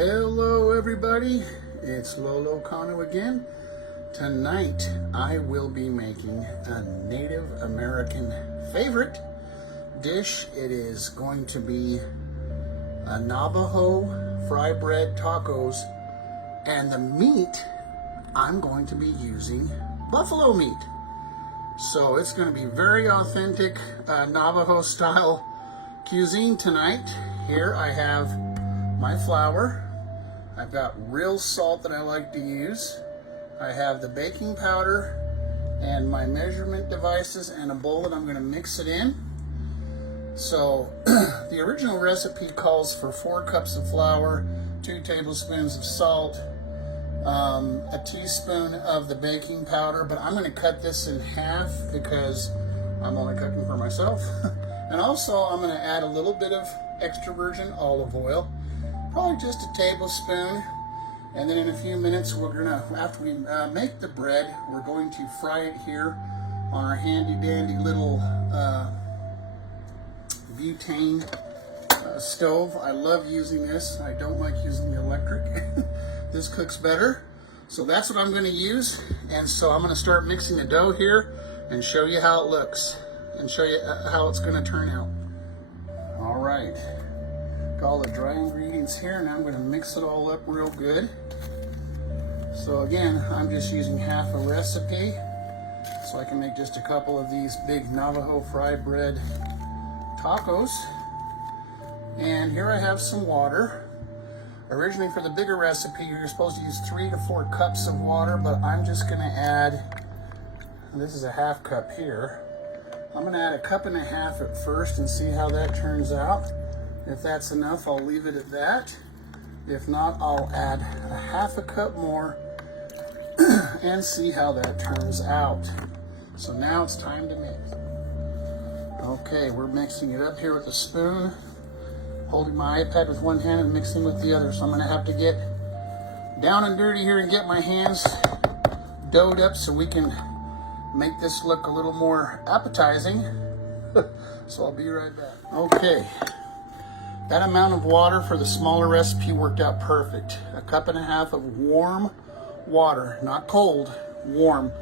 Hello everybody, it's Lolo Kano again. Tonight I will be making a Native American favorite dish. It is going to be a Navajo Fry Bread Tacos, and the meat I'm going to be using buffalo meat. So it's going to be very authentic Navajo style cuisine tonight. Here I have my flour. I've got real salt that I like to use. I have the baking powder and my measurement devices and a bowl that I'm going to mix it in. So the original recipe calls for 4 cups of flour, 2 tablespoons of salt, a teaspoon of the baking powder, but I'm going to cut this in half because I'm only cooking for myself. And also I'm going to add a little bit of extra virgin olive oil, probably just a tablespoon. And then in a few minutes, we're gonna, after we make the bread, we're going to fry it here on our handy dandy little butane stove. I love using this. I don't like using the electric. This cooks better. So that's what I'm gonna use. And so I'm gonna start mixing the dough here and show you how it looks and show you how it's gonna turn out. All right. Got all the dry ingredients here, and I'm going to mix it all up real good. So again, I'm just using half a recipe, so I can make just a couple of these big Navajo Fry Bread Tacos. And here I have some water. Originally for the bigger recipe, you're supposed to use 3 to 4 cups of water, but I'm just going to add, this is a half cup here. I'm going to add 1.5 cups at first and see how that turns out. If that's enough, I'll leave it at that. If not, I'll add 1/2 cup more and see how that turns out. So now it's time to mix. Okay, we're mixing it up here with a spoon, holding my iPad with one hand and mixing with the other. So I'm gonna have to get down and dirty here and get my hands doughed up so we can make this look a little more appetizing. So I'll be right back. Okay. That amount of water for the smaller recipe worked out perfect. 1.5 cups of warm water, not cold, warm.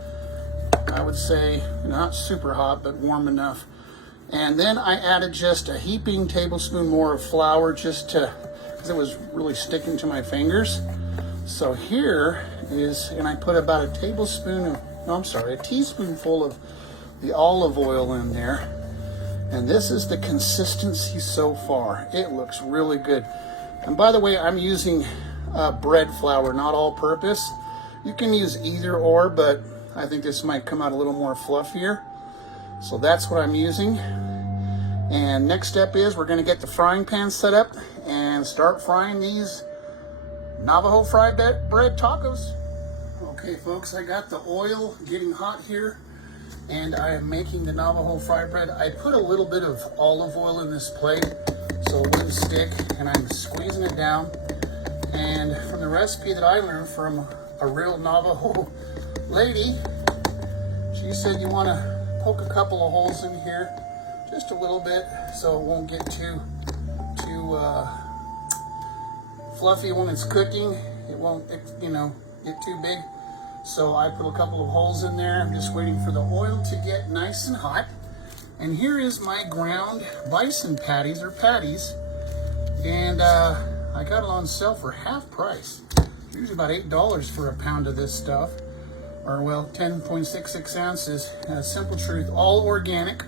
I would say not super hot, but warm enough. And then I added just a heaping tablespoon more of flour just to, because it was really sticking to my fingers. So here is, and I put about a teaspoonful of the olive oil in there. And this is the consistency so far. It looks really good. And by the way, I'm using bread flour, not all-purpose. You can use either or, but I think this might come out a little more fluffier. So that's what I'm using. And next step is we're gonna get the frying pan set up and start frying these Navajo Fry Bread Tacos. Okay folks, I got the oil getting hot here, and I am making the Navajo Fry Bread. I put a little bit of olive oil in this plate so it wouldn't stick, and I'm squeezing it down. And from the recipe that I learned from a real Navajo lady, she said you want to poke a couple of holes in here, just a little bit, so it won't get too fluffy when it's cooking. It won't, get too big. So I put a couple of holes in there. I'm just waiting for the oil to get nice and hot. And here is my ground bison patties. And I got it on sale for half price. Usually about $8 for a pound of this stuff. Or well, 10.66 ounces. Simple truth, all organic.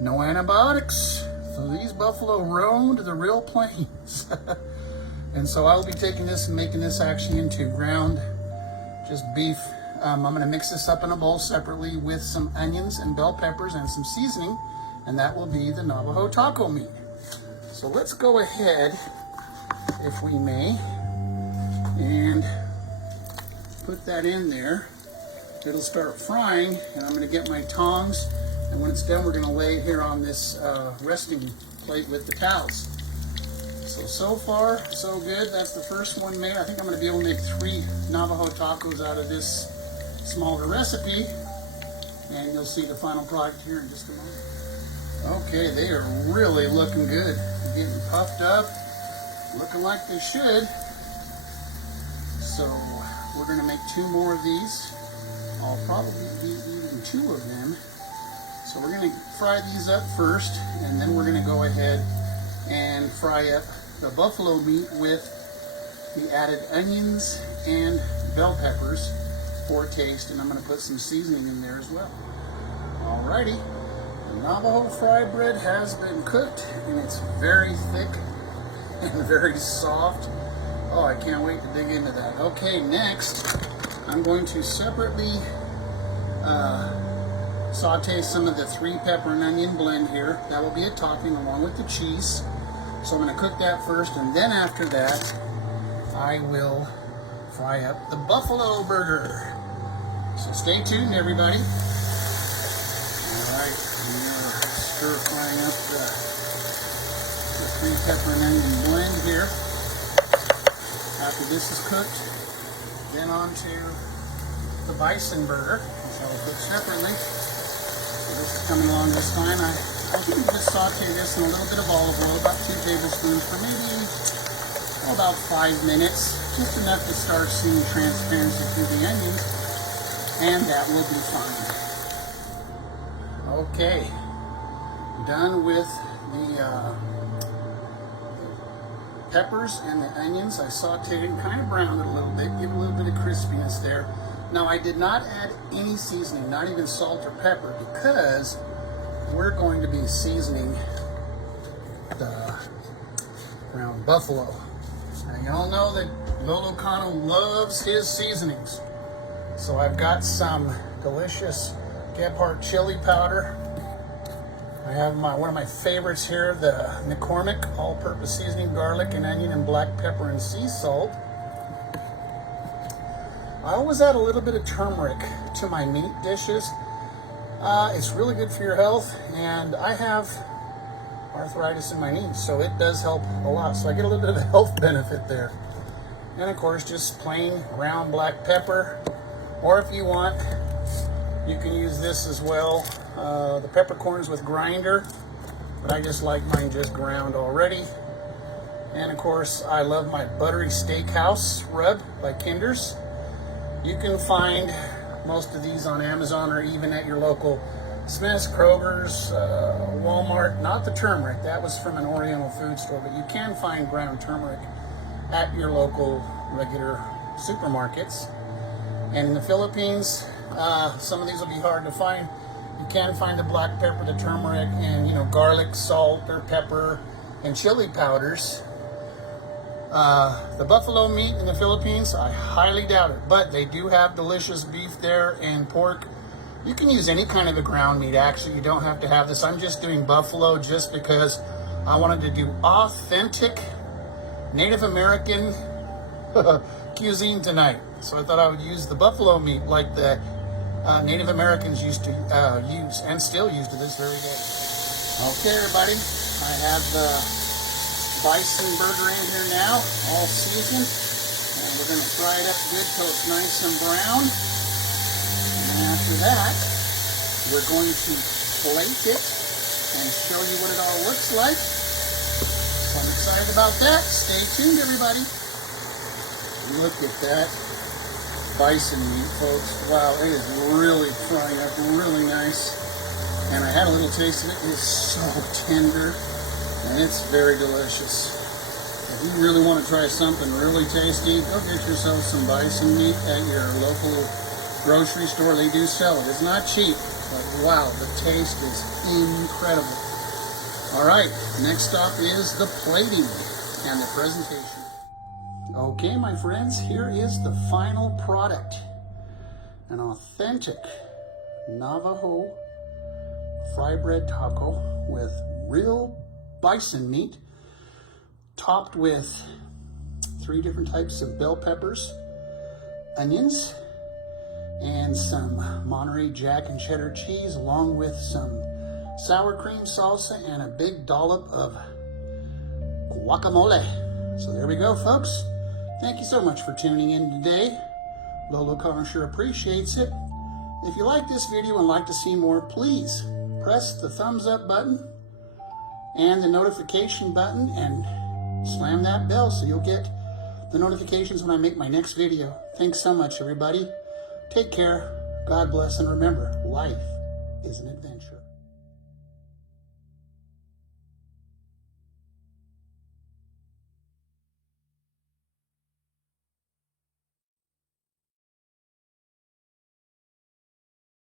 No antibiotics. So these buffalo roamed the real plains. And so I'll be taking this and making this actually into ground just beef. I'm going to mix this up in a bowl separately with some onions and bell peppers and some seasoning, and that will be the Navajo taco meat. So let's go ahead, if we may, and put that in there. It'll start frying, and I'm going to get my tongs, and when it's done, we're going to lay it here on this resting plate with the towels. So far, so good. That's the first one made. I think I'm going to be able to make 3 Navajo tacos out of this smaller recipe. And you'll see the final product here in just a moment. Okay, they are really looking good. Getting puffed up. Looking like they should. So we're going to make 2 more of these. I'll probably be eating 2 of them. So we're going to fry these up first, and then we're going to go ahead and fry up the buffalo meat with the added onions and bell peppers for taste, and I'm going to put some seasoning in there as well. Alrighty, the Navajo Fry Bread has been cooked, and it's very thick and very soft. Oh, I can't wait to dig into that. Okay, next, I'm going to separately saute some of the 3 pepper and onion blend here. That will be a topping along with the cheese. So I'm going to cook that first, and then after that, I will fry up the buffalo burger. So stay tuned, everybody. All right, I'm going to stir frying up the 3 pepper and onion blend here. After this is cooked, then on to the bison burger, which I will cook separately. So this is coming along this time. I can just saute this in a little bit of olive oil, about 2 tablespoons for maybe about 5 minutes, just enough to start seeing transparency through the onions, and that will be fine. Okay, done with the peppers and the onions. I sauteed it and kind of browned it a little bit, give it a little bit of crispiness there. Now I did not add any seasoning, not even salt or pepper, because we're going to be seasoning the ground buffalo. Now you all know that Lolo Cano loves his seasonings. So I've got some delicious Gephardt chili powder. I have one of my favorites here, the McCormick all-purpose seasoning, garlic and onion and black pepper and sea salt. I always add a little bit of turmeric to my meat dishes. It's really good for your health, and I have arthritis in my knees, so it does help a lot. So I get a little bit of a health benefit there. And of course, just plain ground black pepper, or if you want, you can use this as well. The peppercorns with grinder, but I just like mine just ground already. And of course, I love my buttery steakhouse rub by Kinder's. You can find most of these on Amazon or even at your local Smith's, Kroger's, Walmart. Not the turmeric, that was from an Oriental food store, but you can find ground turmeric at your local regular supermarkets. And in the Philippines, some of these will be hard to find. You can find the black pepper, the turmeric, and garlic, salt, or pepper, and chili powders. The buffalo meat in the Philippines, I highly doubt it, but they do have delicious beef there and pork. You can use any kind of a ground meat, actually. You don't have to have this. I'm just doing buffalo just because I wanted to do authentic Native American cuisine tonight. So I thought I would use the buffalo meat like the Native Americans used to use and still use to this very day. Okay, everybody, I have the bison burger in here now, all seasoned, and we're going to fry it up good till it's nice and brown. And after that, we're going to plate it and show you what it all looks like. So I'm excited about that. Stay tuned, everybody. Look at that bison meat, folks. Wow, it is really frying up really nice. And I had a little taste of it. It is so tender, and it's very delicious. If you really want to try something really tasty, go get yourself some bison meat at your local grocery store. They do sell it. It's not cheap, but wow, the taste is incredible. All right, next stop is the plating and the presentation. Okay, my friends, here is the final product. An authentic Navajo Fry Bread Taco with real bison meat, topped with 3 different types of bell peppers, onions, and some Monterey Jack and cheddar cheese, along with some sour cream salsa and a big dollop of guacamole. So there we go, folks. Thank you so much for tuning in today. Lolo Cano sure appreciates it. If you like this video and like to see more, please press the thumbs up button and the notification button and slam that bell so you'll get the notifications when I make my next video. Thanks so much, everybody. Take care. God bless, and remember, life is an adventure.